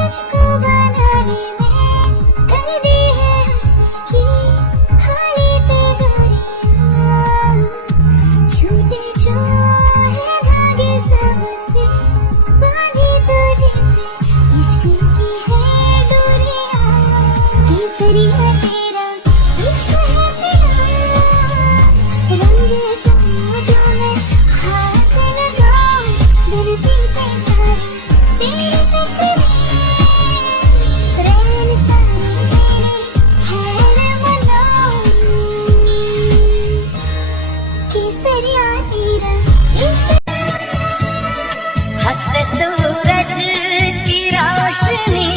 तुझको बनाने में कर दी है हुस्न की खाली तिजोरियां, छूटे जो है धागे सबसे बांधी तुझे से इश्क की है डोरियां, केसरिया तेरा इश्क है तेरा रंग जो जो मैं हाथ लगाऊं दिल पीते सारे तेरी फिक्र में रैन सारे तेरे हैर मनाऊं, केसरिया तेरा इश्क। हंसते सूरज की रोशनी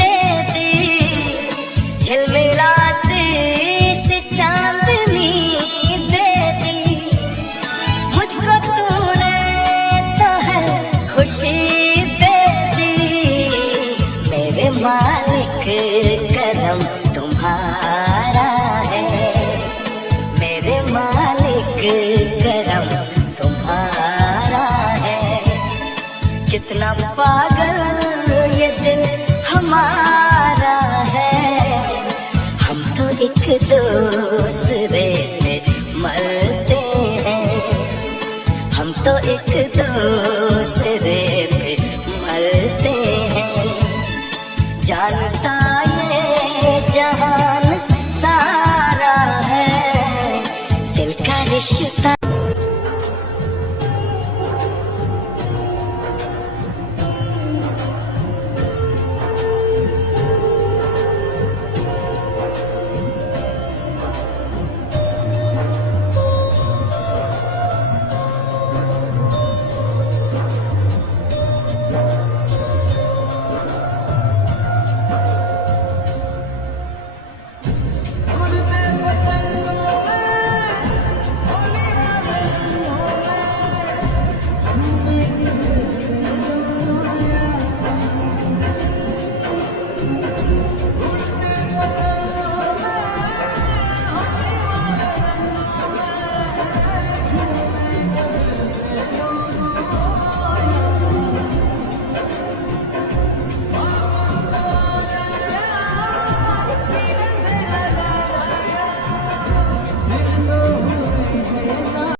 दे दी, झिलमिलाती सी चांदनी दे दी, मुझको तूने तो है खुशी दे दी। मेरे मालिक करम तुम्हारा है, मेरे मालिक करम तुम्हारा है। कितना पागल ये दिल हमारा है, हम तो एक दूसरे पे मरते हैं, हम तो एक दूसरे